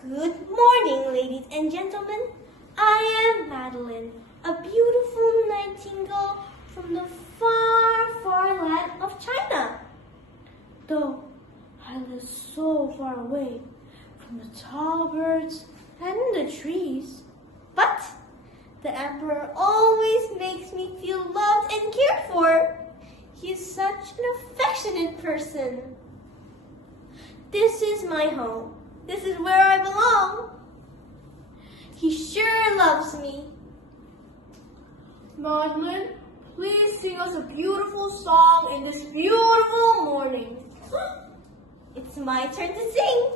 Good morning, ladies and gentlemen. I am Madeline, a beautiful nightingale from the far, far land of China. Though I live so far away from the tall birds and the trees, but the emperor always makes me feel loved and cared for. He is such an affectionate person. This is my home. This is where I belong. He sure loves me. Madeline, please sing us a beautiful song in this beautiful morning. It's my turn to sing.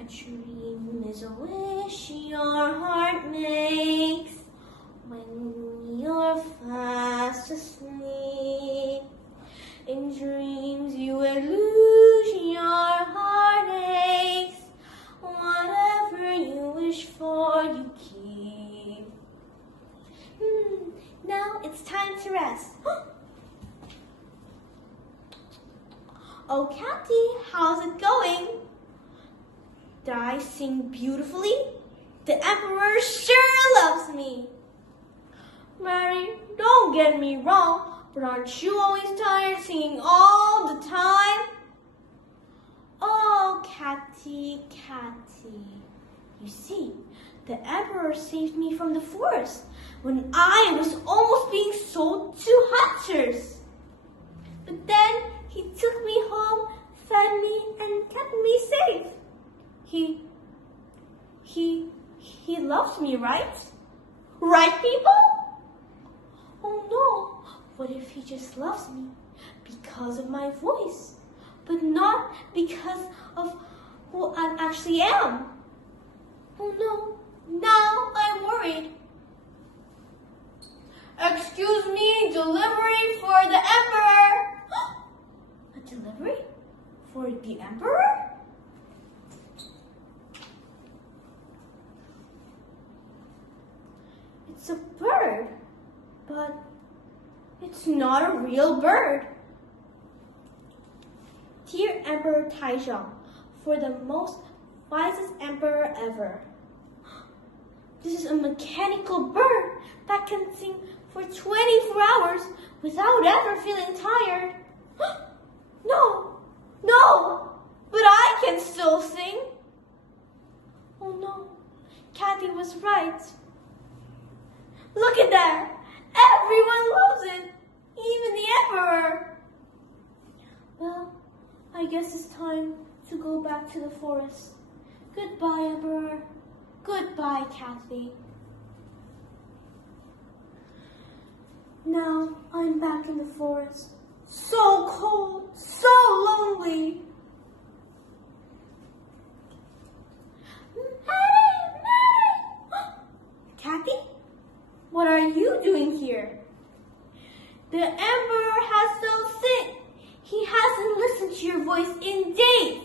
A dream is a wish your heart makes when you're fast asleep. In dreams you will lose your heartaches. Whatever you wish for, you keep. Now it's time to rest. Oh, Cathy, how's it going? Did I sing beautifully? The emperor sure loves me. Mary, don't get me wrong, but aren't you always tired singing all the time? Oh, Cathy. You see, the emperor saved me from the forest when I was almost being sold to hunters. But then he took me home, fed me, and kept me safe. He loves me, right? Right, people? Oh no, what if he just loves me because of my voice, but not because of who I actually am? Oh no, now I'm worried. Excuse me, delivery for the emperor. A delivery? For the emperor? It's a bird, but it's not a real bird. Dear Emperor Taizong, for the most wisest emperor ever. This is a mechanical bird that can sing for 24 hours without ever feeling tired. No, but I can still sing. Oh no, Cathy was right. Look at that, everyone loves it, even the emperor. Well, I guess it's time to go back to the forest. Goodbye, Emperor. Goodbye, Cathy. Now I'm back in the forest. So cold, so lonely. Mary! Cathy? What are you doing here? The emperor has fell sick. He hasn't listened to your voice in days.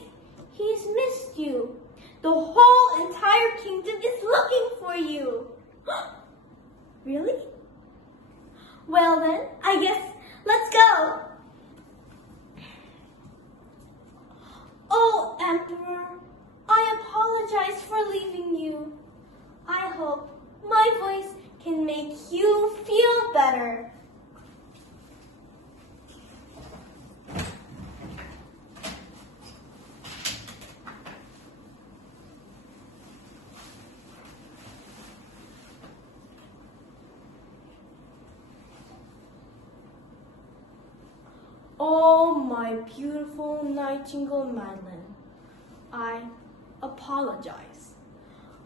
He's missed you. The whole entire kingdom is looking for you. Really? Well then, I guess let's go. Oh, Emperor, I apologize for leaving you. I hope my voice can make you feel better. Oh, my beautiful Nightingale Madeline, I apologize.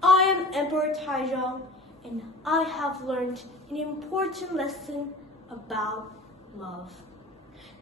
I am Emperor Taizong, and I have learned an important lesson about love.